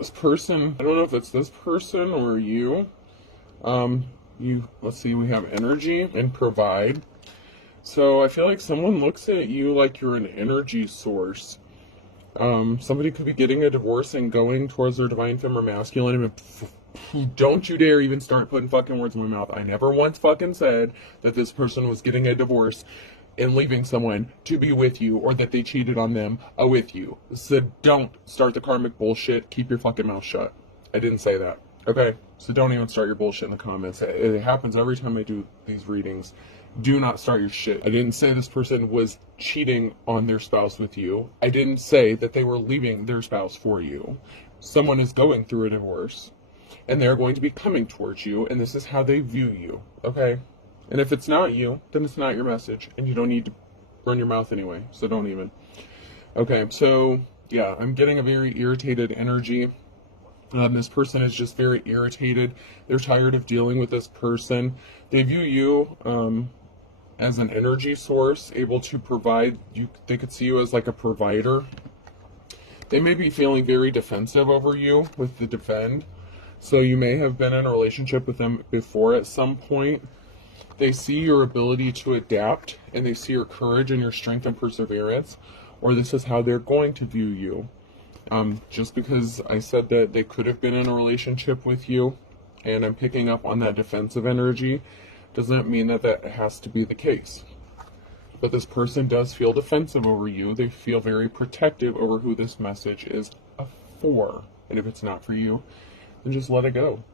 This person, I don't know if it's this person or you. Let's see, we have energy and provide. So I feel like someone looks at you like you're an energy source. Somebody could be getting a divorce and going towards their divine feminine masculine. Don't you dare even start putting fucking words in my mouth. I never once fucking said that this person was getting a divorce and leaving someone to be with you, or that they cheated on them with you. So don't start the karmic bullshit. Keep your fucking mouth shut. I didn't say that. Okay? So don't even start your bullshit in the comments. It happens every time I do these readings. Do not start your shit. I didn't say this person was cheating on their spouse with you. I didn't say that they were leaving their spouse for you. Someone is going through a divorce, and they're going to be coming towards you, and this is how they view you, okay? And if it's not you, then it's not your message, and you don't need to run your mouth anyway, so don't even. Okay, so, yeah, I'm getting a very irritated energy. This person is just very irritated. They're tired of dealing with this person. They view you as an energy source, able to provide. They could see you as like a provider. They may be feeling very defensive over you with the defend. So you may have been in a relationship with them before at some point. They see your ability to adapt, and they see your courage and your strength and perseverance, or this is how they're going to view you. Just because I said that they could have been in a relationship with you, and I'm picking up on that defensive energy, doesn't mean that that has to be the case. But this person does feel defensive over you. They feel very protective over who this message is for. And if it's not for you, then just let it go.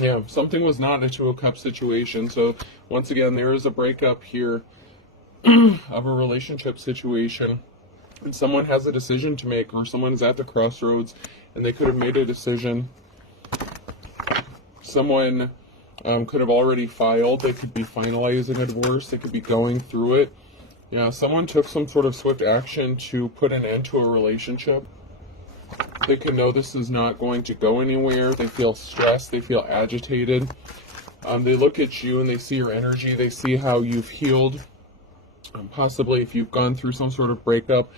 Yeah, something was not a Two of Cups situation. So once again, there is a breakup here of a relationship situation. And someone has a decision to make, or someone is at the crossroads and they could have made a decision. Someone could have already filed. They could be finalizing a divorce. They could be going through it. Yeah, someone took some sort of swift action to put an end to a relationship. They could know this is not going to go anywhere. They feel stressed. They feel agitated. They look at you and they see your energy. They see how you've healed. Possibly if you've gone through some sort of breakup,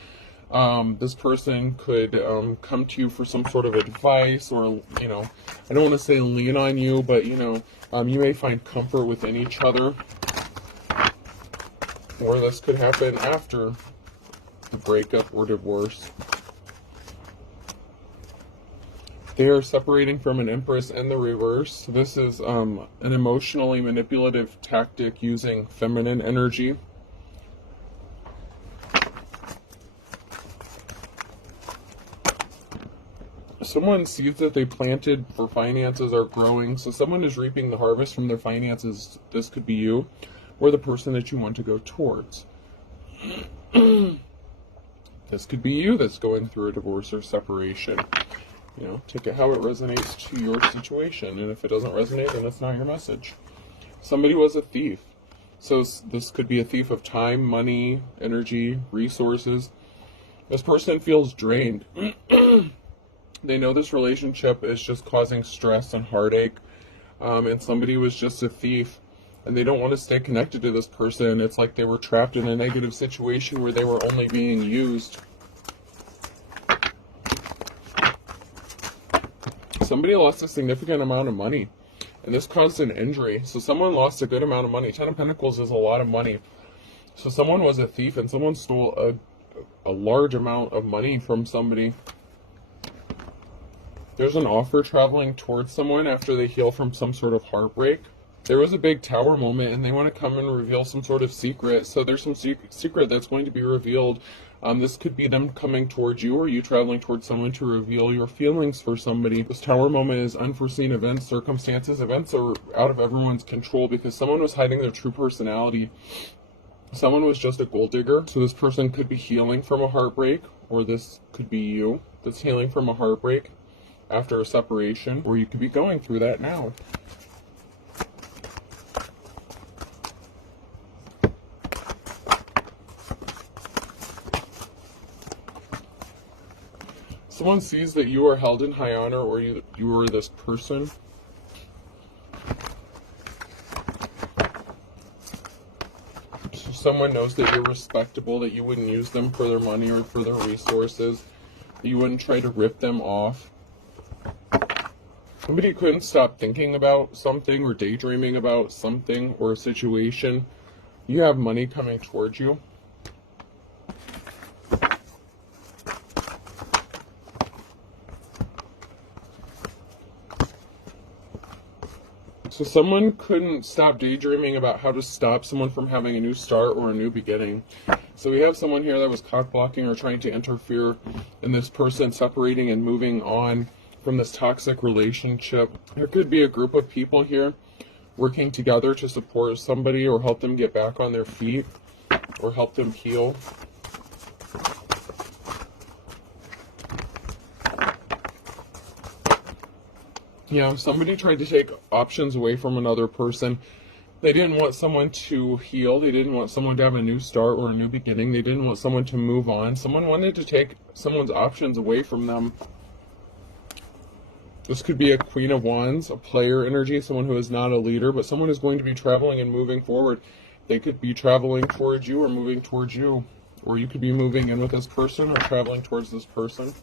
this person could come to you for some sort of advice, or, you know, I don't want to say lean on you, but, you know, you may find comfort within each other. Or this could happen after the breakup or divorce. They are separating from an Empress in the reverse. This is an emotionally manipulative tactic using feminine energy. Someone sees that they planted for finances are growing, so someone is reaping the harvest from their finances. This could be you, or the person that you want to go towards. This could be you that's going through a divorce or separation. You know, take it how it resonates to your situation, and if it doesn't resonate, then it's not your message. Somebody was a thief. So this could be a thief of time, money, energy, resources. This person feels drained. They know this relationship is just causing stress and heartache, and somebody was just a thief, and they don't want to stay connected to this person. It's like they were trapped in a negative situation where they were only being used. Somebody lost a significant amount of money, and this caused an injury. So someone lost a good amount of money. 10 of Pentacles is a lot of money. So someone was a thief, and someone stole a large amount of money from somebody. There's an offer traveling towards someone after they heal from some sort of heartbreak. There was a big tower moment, and they want to come and reveal some sort of secret. So there's some secret that's going to be revealed. This could be them coming towards you, or you traveling towards someone to reveal your feelings for somebody. This tower moment is unforeseen events, circumstances. Events are out of everyone's control because someone was hiding their true personality. Someone was just a gold digger. So this person could be healing from a heartbreak, or this could be you that's healing from a heartbreak after a separation, or you could be going through that now. Someone sees that you are held in high honor, or you are this person. So someone knows that you're respectable, that you wouldn't use them for their money or for their resources, that you wouldn't try to rip them off. Somebody couldn't stop thinking about something or daydreaming about something or a situation. You have money coming towards you. So someone couldn't stop daydreaming about how to stop someone from having a new start or a new beginning. So we have someone here that was cock blocking or trying to interfere in this person separating and moving on from this toxic relationship. There could be a group of people here working together to support somebody or help them get back on their feet or help them heal. Yeah, somebody tried to take options away from another person. They didn't want someone to heal. They didn't want someone to have a new start or a new beginning. They didn't want someone to move on. Someone wanted to take someone's options away from them. This could be a Queen of Wands, a player energy, someone who is not a leader, but someone who's going to be traveling and moving forward. They could be traveling towards you or moving towards you. Or you could be moving in with this person or traveling towards this person.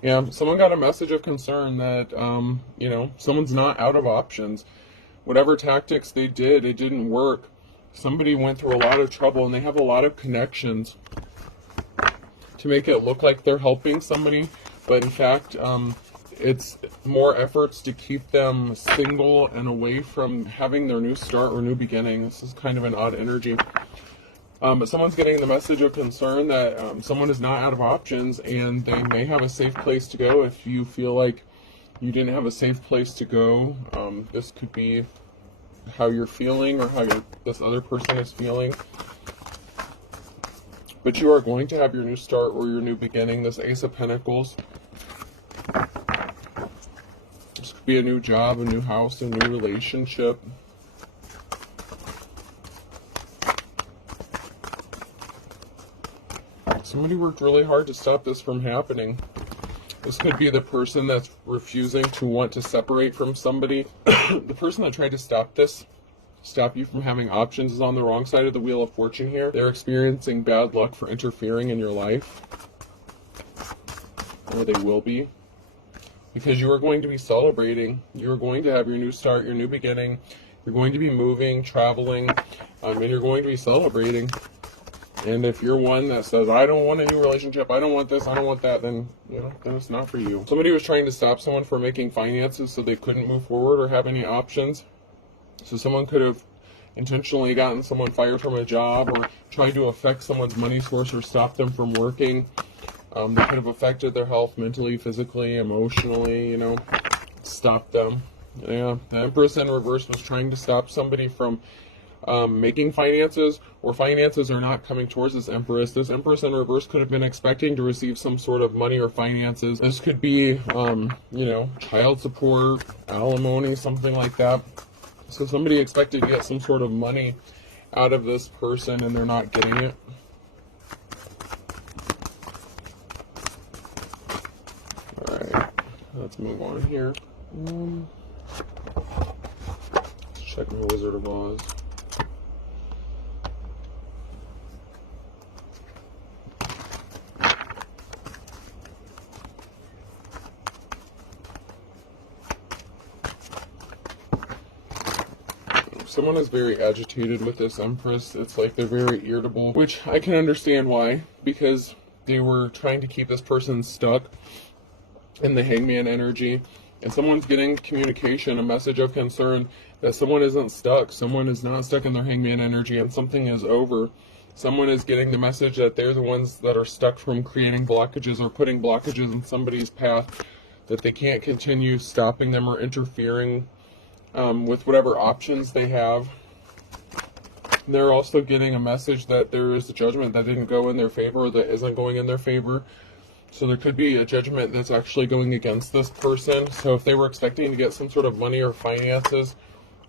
Yeah, someone got a message of concern that, someone's not out of options. Whatever tactics they did, it didn't work. Somebody went through a lot of trouble and they have a lot of connections to make it look like they're helping somebody. But in fact, it's more efforts to keep them single and away from having their new start or new beginning. This is kind of an odd energy. But someone's getting the message of concern that someone is not out of options and they may have a safe place to go. If you feel like you didn't have a safe place to go, this could be how you're feeling or how this other person is feeling. But you are going to have your new start or your new beginning. This Ace of Pentacles. This could be a new job, a new house, a new relationship. Somebody worked really hard to stop this from happening. This could be the person that's refusing to want to separate from somebody. The person that tried to stop you from having options, is on the wrong side of the Wheel of Fortune here. They're experiencing bad luck for interfering in your life. Or they will be. Because you are going to be celebrating. You're going to have your new start, your new beginning. You're going to be moving, traveling, and you're going to be celebrating. And if you're one that says, I don't want a new relationship, I don't want this, I don't want that, then, then it's not for you. Somebody was trying to stop someone from making finances so they couldn't move forward or have any options. So someone could have intentionally gotten someone fired from a job or tried to affect someone's money source or stop them from working. They could have affected their health mentally, physically, emotionally, stop them. Yeah, the Empress in reverse was trying to stop somebody from making finances, or finances are not coming towards this Empress. This Empress in reverse could have been expecting to receive some sort of money or finances. This could be, child support, alimony, something like that. So somebody expected to get some sort of money out of this person and they're not getting it. Alright, let's move on here. Let's check my Wizard of Oz. Someone is very agitated with this Empress. It's like they're very irritable, which I can understand why, because they were trying to keep this person stuck in the Hangman energy. And someone's getting communication, a message of concern that someone isn't stuck. Someone is not stuck in their Hangman energy and something is over. Someone is getting the message that they're the ones that are stuck from creating blockages or putting blockages in somebody's path, that they can't continue stopping them or interfering with whatever options they have. They're also getting a message that there is a judgment that didn't go in their favor or that isn't going in their favor. So there could be a judgment that's actually going against this person. So if they were expecting to get some sort of money or finances,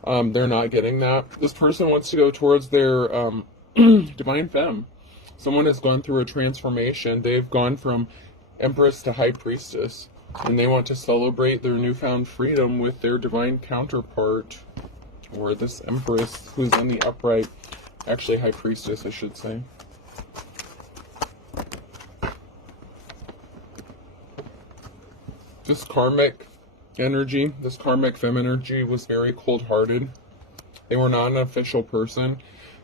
they're not getting that. This person wants to go towards their divine femme. Someone has gone through a transformation. They've gone from Empress to High Priestess. And they want to celebrate their newfound freedom with their divine counterpart or this Empress who's in the upright, actually High Priestess, I should say. This karmic energy, this karmic femme energy was very cold-hearted. They were not an official person.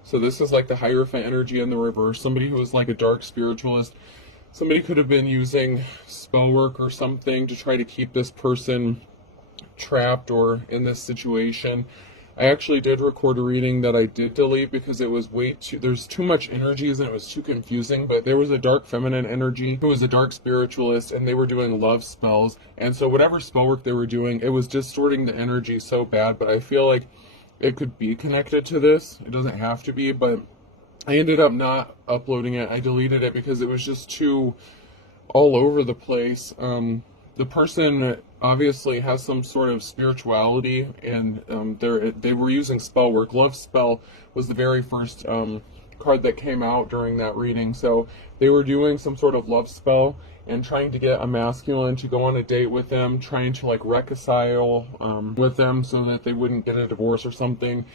So this is like the Hierophant energy in the reverse. Somebody who was like a dark spiritualist. Somebody could have been using spell work or something to try to keep this person trapped or in this situation. I actually did record a reading that I did delete because it was there's too much energies and it was too confusing. But there was a dark feminine energy who was a dark spiritualist, and they were doing love spells. And so whatever spell work they were doing, it was distorting the energy so bad. But I feel like it could be connected to this. It doesn't have to be, but I ended up not uploading it. I deleted it because it was just too all over the place. The person obviously has some sort of spirituality, and they were using spell work. Love spell was the very first card that came out during that reading. So they were doing some sort of love spell and trying to get a masculine to go on a date with them, trying to like reconcile with them so that they wouldn't get a divorce or something.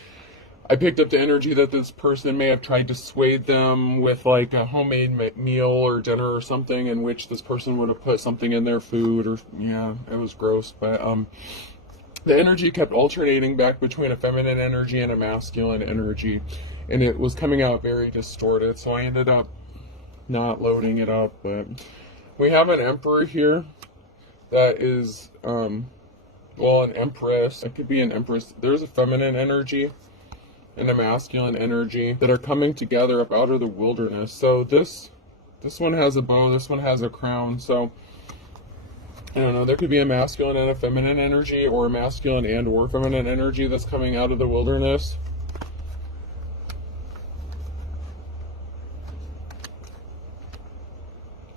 I picked up the energy that this person may have tried to sway them with like a homemade meal or dinner or something, in which this person would have put something in their food, or yeah, it was gross. But the energy kept alternating back between a feminine energy and a masculine energy, and it was coming out very distorted. So I ended up not loading it up. But we have an Emperor here that is well, an Empress. It could be an Empress. There's a feminine energy and a masculine energy that are coming together up out of the wilderness. So this one has a bow, this one has a crown. So I don't know, there could be a masculine and a feminine energy, or a masculine and or feminine energy that's coming out of the wilderness.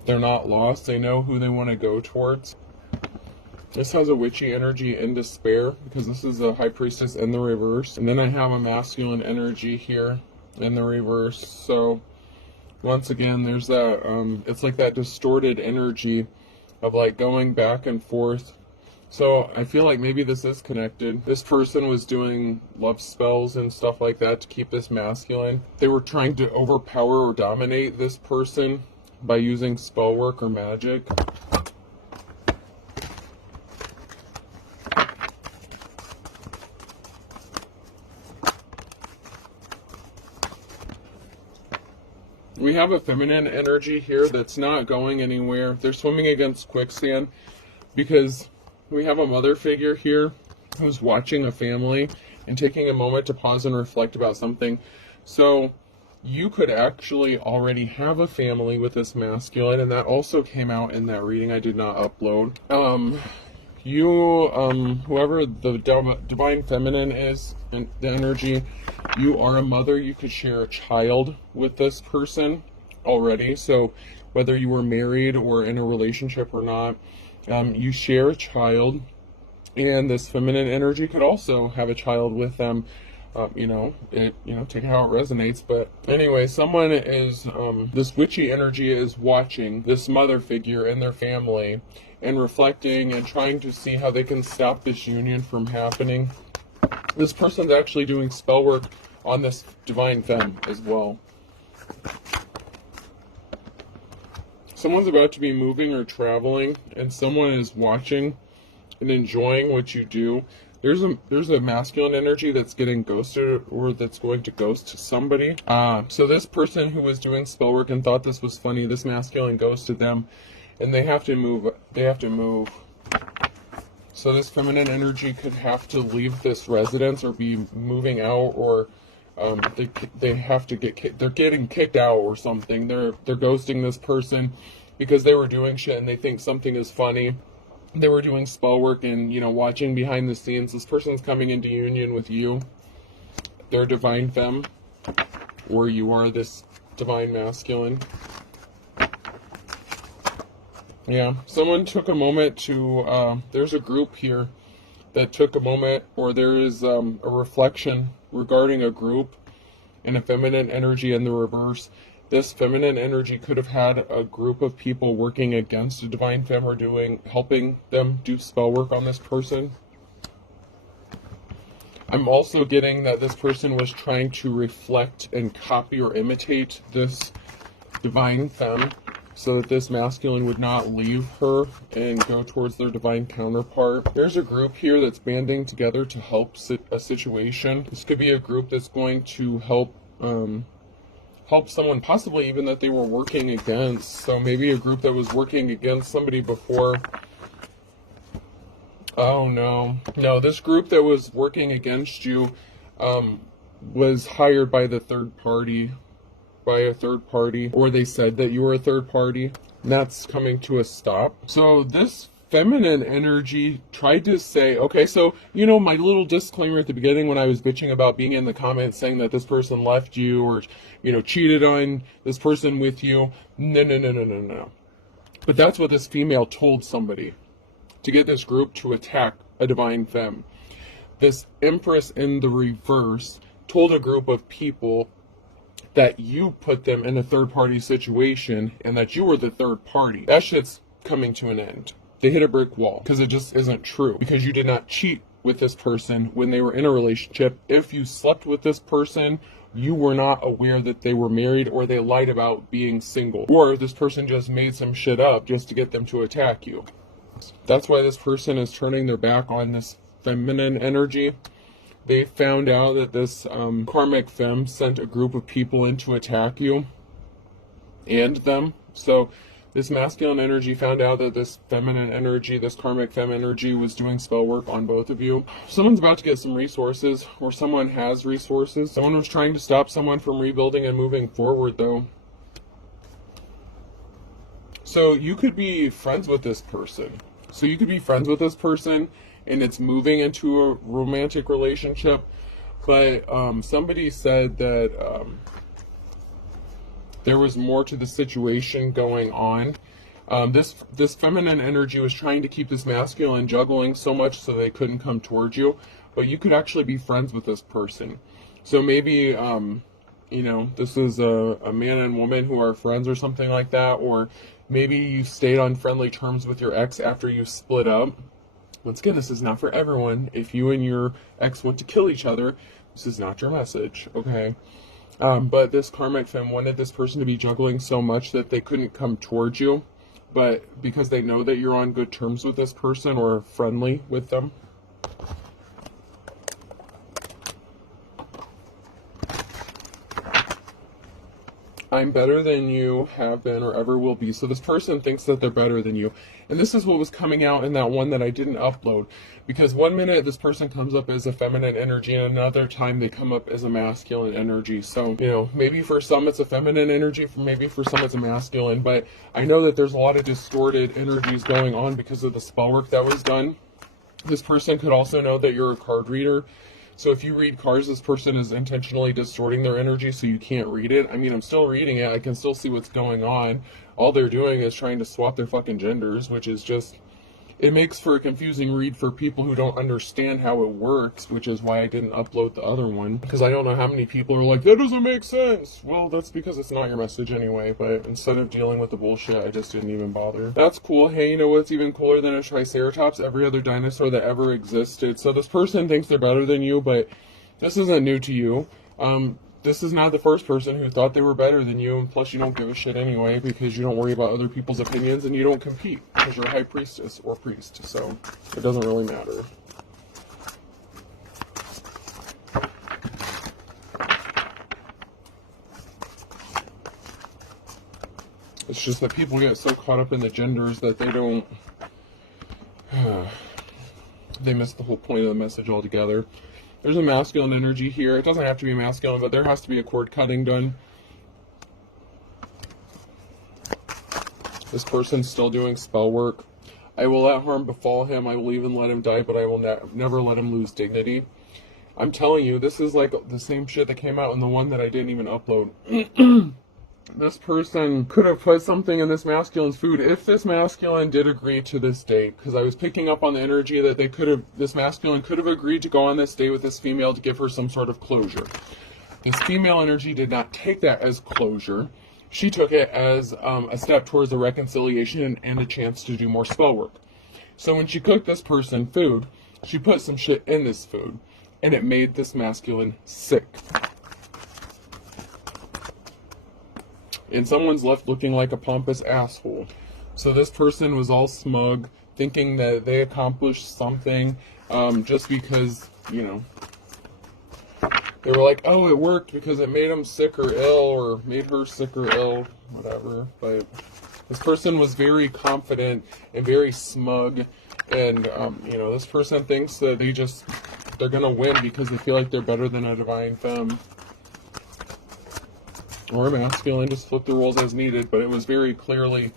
They're not lost. They know who they want to go towards. This has a witchy energy in despair, because this is a High Priestess in the reverse. And then I have a masculine energy here in the reverse. So once again, there's that, it's like that distorted energy of like going back and forth. So I feel like maybe this is connected. This person was doing love spells and stuff like that to keep this masculine. They were trying to overpower or dominate this person by using spell work or magic. We have a feminine energy here that's not going anywhere. They're swimming against quicksand because we have a mother figure here who's watching a family and taking a moment to pause and reflect about something. So you could actually already have a family with this masculine, and that also came out in that reading I did not upload. Whoever the divine feminine is, and the energy, you are a mother. You could share a child with this person already. So whether you were married or in a relationship or not, you share a child, and this feminine energy could also have a child with them. Take how it resonates. But anyway, someone is, this witchy energy is watching this mother figure and their family and reflecting and trying to see how they can stop this union from happening. This person's actually doing spell work on this divine femme as well. Someone's about to be moving or traveling, and someone is watching and enjoying what you do. There's a masculine energy that's getting ghosted, or that's going to ghost somebody. So this person who was doing spell work and thought this was funny, this masculine ghosted them, and they have to move. So this feminine energy could have to leave this residence or be moving out, or they have to they're getting kicked out or something. They're ghosting this person because they were doing shit and they think something is funny. They were doing spell work and, watching behind the scenes. This person's coming into union with you. They're divine femme, or you are this divine masculine. Yeah, someone took a moment to, there's a group here that took a moment, or there is a reflection regarding a group and a feminine energy in the reverse. This feminine energy could have had a group of people working against a divine femme, or helping them do spell work on this person. I'm also getting that this person was trying to reflect and copy or imitate this divine femme so that this masculine would not leave her and go towards their divine counterpart. There's a group here that's banding together to help a situation. This could be a group that's going to help someone possibly even that they were working against. So maybe a group that was working against somebody before. Oh no. No, this group that was working against you was hired by the third party. By a third party, or they said that you were a third party, and that's coming to a stop. So this feminine energy tried to say, okay, so you know my little disclaimer at the beginning when I was bitching about being in the comments saying that this person left you or cheated on this person with you. No. But that's what this female told somebody to get this group to attack a divine femme. This Empress in the reverse told a group of people that you put them in a third-party situation and that you were the third party. That shit's coming to an end. They hit a brick wall because it just isn't true. Because you did not cheat with this person when they were in a relationship. If you slept with this person, you were not aware that they were married, or they lied about being single. Or this person just made some shit up just to get them to attack you. That's why this person is turning their back on this feminine energy. They found out that this karmic femme sent a group of people in to attack you and them. So this masculine energy found out that this feminine energy, this karmic femme energy, was doing spell work on both of you. Someone's about to get some resources, or someone has resources. Someone was trying to stop someone from rebuilding and moving forward, though. So you could be friends with this person. And it's moving into a romantic relationship, but somebody said that there was more to the situation going on. This feminine energy was trying to keep this masculine juggling so much so they couldn't come towards you, but you could actually be friends with this person. So maybe this is a man and woman who are friends or something like that, or maybe you stayed on friendly terms with your ex after you split up. Once again, this is not for everyone. If you and your ex want to kill each other, this is not your message, okay? But this karmic femme wanted this person to be juggling so much that they couldn't come towards you. But because they know that you're on good terms with this person or friendly with them. I'm better than you have been or ever will be. So this person thinks that they're better than you. And this is what was coming out in that one that I didn't upload. Because one minute this person comes up as a feminine energy, and another time they come up as a masculine energy. So, maybe for some it's a feminine energy, maybe for some it's a masculine. But I know that there's a lot of distorted energies going on because of the spell work that was done. This person could also know that you're a card reader. So if you read cards, this person is intentionally distorting their energy so you can't read it. I mean, I'm still reading it. I can still see what's going on. All they're doing is trying to swap their fucking genders, which is just... It makes for a confusing read for people who don't understand how it works, which is why I didn't upload the other one. Because I don't know how many people are like, that doesn't make sense. Well, that's because it's not your message anyway. But instead of dealing with the bullshit, I just didn't even bother. That's cool. Hey, you know what's even cooler than a Triceratops? Every other dinosaur that ever existed. So this person thinks they're better than you, but this isn't new to you. This is not the first person who thought they were better than you, and plus you don't give a shit anyway because you don't worry about other people's opinions and you don't compete because you're a high priestess or priest, so it doesn't really matter. It's just that people get so caught up in the genders that they don't... they miss the whole point of the message altogether. There's a masculine energy here. It doesn't have to be masculine, but there has to be a cord cutting done. This person's still doing spell work. I will let harm befall him. I will even let him die, but I will never let him lose dignity. I'm telling you, this is like the same shit that came out in the one that I didn't even upload. This person could have put something in this masculine's food if this masculine did agree to this date, because I was picking up on the energy that this masculine could have agreed to go on this date with this female to give her some sort of closure. This female energy did not take that as closure. She took it as a step towards a reconciliation and a chance to do more spell work. So when she cooked this person food, she put some shit in this food. and it made this masculine sick. And someone's left looking like a pompous asshole. So this person was all smug, thinking that they accomplished something just because, you know, they were like, oh, it worked because it made him sick or ill, or made her sick or ill, whatever. But this person was very confident and very smug. And, you know, this person thinks that they're going to win because they feel like they're better than a divine femme. Or a masculine, just flip the roles as needed. But it was very clearly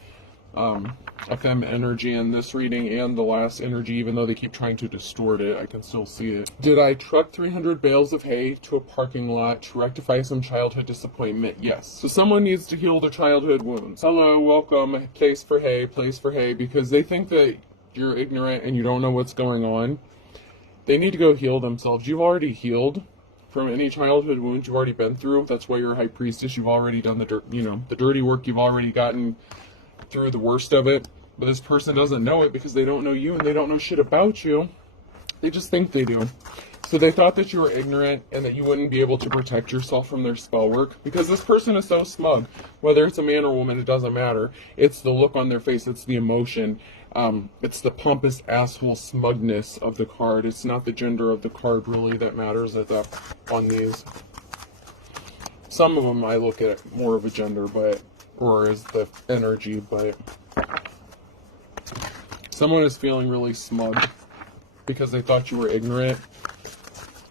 a femme energy in this reading and the last energy, even though they keep trying to distort it, I can still see it. Did I truck 300 bales of hay to a parking lot to rectify some childhood disappointment? Yes. So someone needs to heal their childhood wounds. Hello, welcome, place for hay, because they think that you're ignorant and you don't know what's going on. They need to go heal themselves. You've already healed from any childhood wounds you've already been through. That's why you're a high priestess. You've already done the dirty work. You've already gotten through the worst of it. But this person doesn't know it because they don't know you and they don't know shit about you. They just think they do. So they thought that you were ignorant and that you wouldn't be able to protect yourself from their spell work, because this person is so smug. Whether it's a man or woman, it doesn't matter. It's the look on their face. It's the emotion. It's the pompous asshole smugness of the card. It's not the gender of the card really that matters on these. Some of them I look at more of a gender, or as the energy, but someone is feeling really smug because they thought you were ignorant.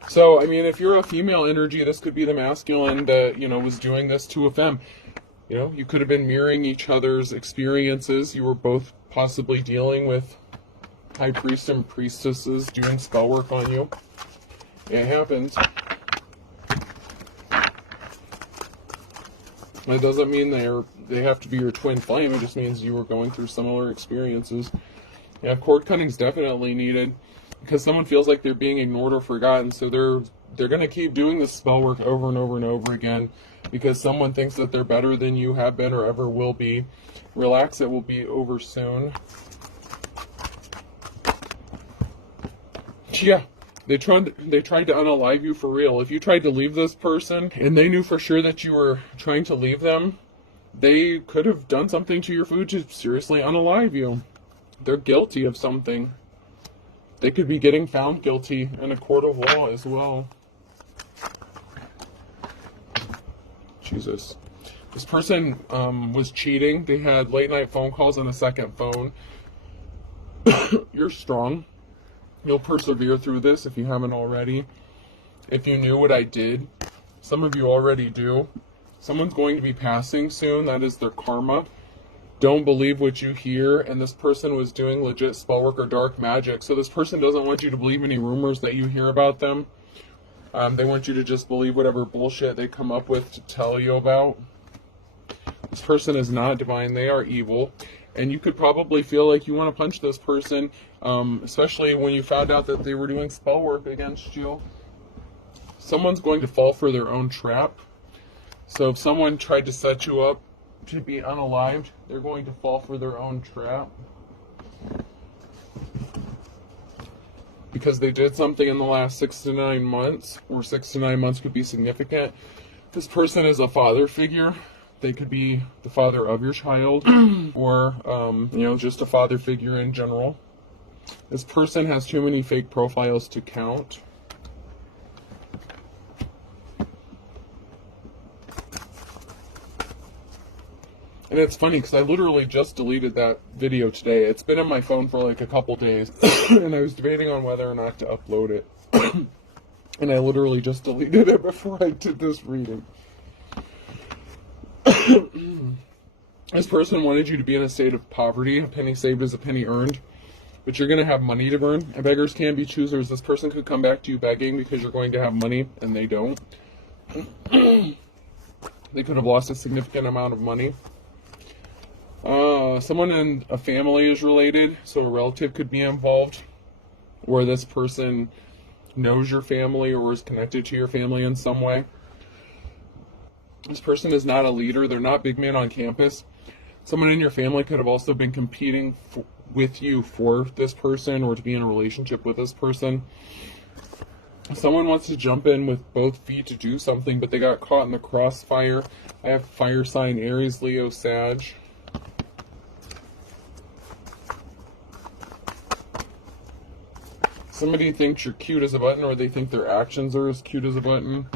So, I mean, if you're a female energy, this could be the masculine that, was doing this to a femme. You could have been mirroring each other's experiences. You were both possibly dealing with high priests and priestesses doing spell work on you. It happens. It doesn't mean they have to be your twin flame. It just means you were going through similar experiences. Yeah, cord cutting's definitely needed because someone feels like they're being ignored or forgotten. So they're going to keep doing this spell work over and over and over again because someone thinks that they're better than you have been or ever will be. Relax, it will be over soon. Yeah. They tried to unalive you for real. If you tried to leave this person and they knew for sure that you were trying to leave them, they could have done something to your food to seriously unalive you. They're guilty of something. They could be getting found guilty in a court of law as well. Jesus. This person was cheating. They had late night phone calls on a second phone. You're strong. You'll persevere through this if you haven't already. If you knew what I did, some of you already do. Someone's going to be passing soon. That is their karma. Don't believe what you hear. And this person was doing legit spell work or dark magic. So this person doesn't want you to believe any rumors that you hear about them. They want you to just believe whatever bullshit they come up with to tell you about. This person is not divine. They are evil. And you could probably feel like you want to punch this person, especially when you found out that they were doing spell work against you. Someone's going to fall for their own trap. So if someone tried to set you up to be unalived, they're going to fall for their own trap. Because they did something in the last 6 to 9 months, or 6 to 9 months could be significant. This person is a father figure. They could be the father of your child, or, just a father figure in general. This person has too many fake profiles to count. And it's funny, because I literally just deleted that video today. It's been on my phone for like a couple days, and I was debating on whether or not to upload it. And I literally just deleted it before I did this reading. This person wanted you to be in a state of poverty. A penny saved is a penny earned. But you're going to have money to burn. And beggars can be choosers. This person could come back to you begging because you're going to have money, and they don't. They could have lost a significant amount of money. Someone in a family is related, so a relative could be involved, or this person knows your family or is connected to your family in some way. This person is not a leader. They're not big men on campus. Someone in your family could have also been competing with you for this person or to be in a relationship with this person. Someone wants to jump in with both feet to do something, but they got caught in the crossfire. I have fire sign Aries, Leo, Sag. Somebody thinks you're cute as a button, or they think their actions are as cute as a button.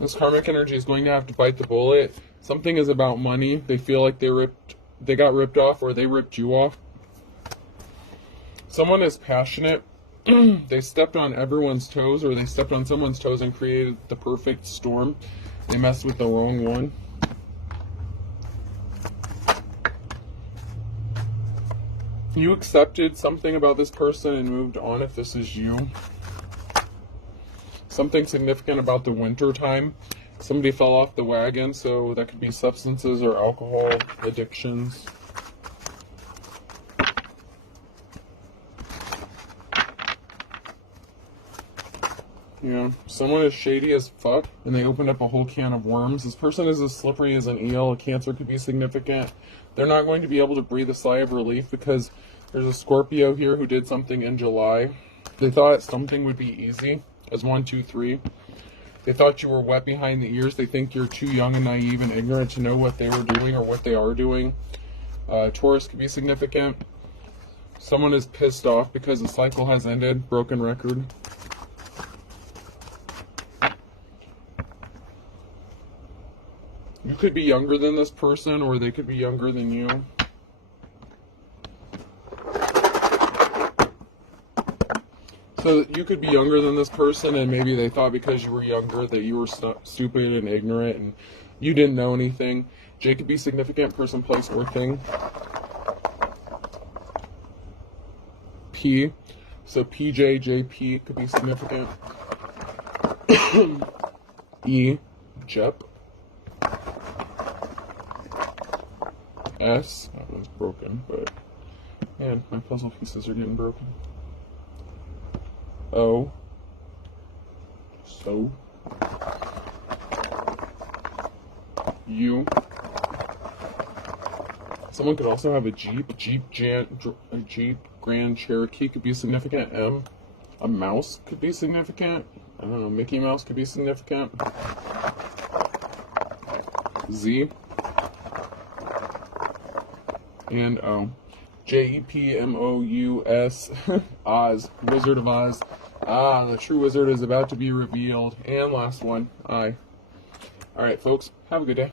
This karmic energy is going to have to bite the bullet. Something is about money. They feel like they got ripped off, or they ripped you off. Someone is passionate. They stepped on everyone's toes, or they stepped on someone's toes and created the perfect storm. They messed with the wrong one. You accepted something about this person and moved on if this is you. Something significant about the winter time. Somebody fell off the wagon, so that could be substances or alcohol addictions. Yeah, someone is shady as fuck, and they opened up a whole can of worms. This person is as slippery as an eel. A Cancer could be significant. They're not going to be able to breathe a sigh of relief because there's a Scorpio here who did something in July. They thought something would be easy, as 1, 2, 3. They thought you were wet behind the ears. They think you're too young and naive and ignorant to know what they were doing or what they are doing. Taurus could be significant. Someone is pissed off because the cycle has ended. Broken record. You could be younger than this person, or they could be younger than you. So you could be younger than this person, and maybe they thought because you were younger that you were stupid and ignorant and you didn't know anything. J could be significant, person, place, or thing. P, so PJ, JP could be significant. E, Jep. S, that was broken, but man, my puzzle pieces are getting broken. O, so. U. Someone could also have a Jeep. Jeep Grand Cherokee could be significant. M, a mouse could be significant. I don't know, Mickey Mouse could be significant. Z. And O. JEPMOUS. Oz. Wizard of Oz. Ah, the true wizard is about to be revealed. And last one, I. Alright, folks, have a good day.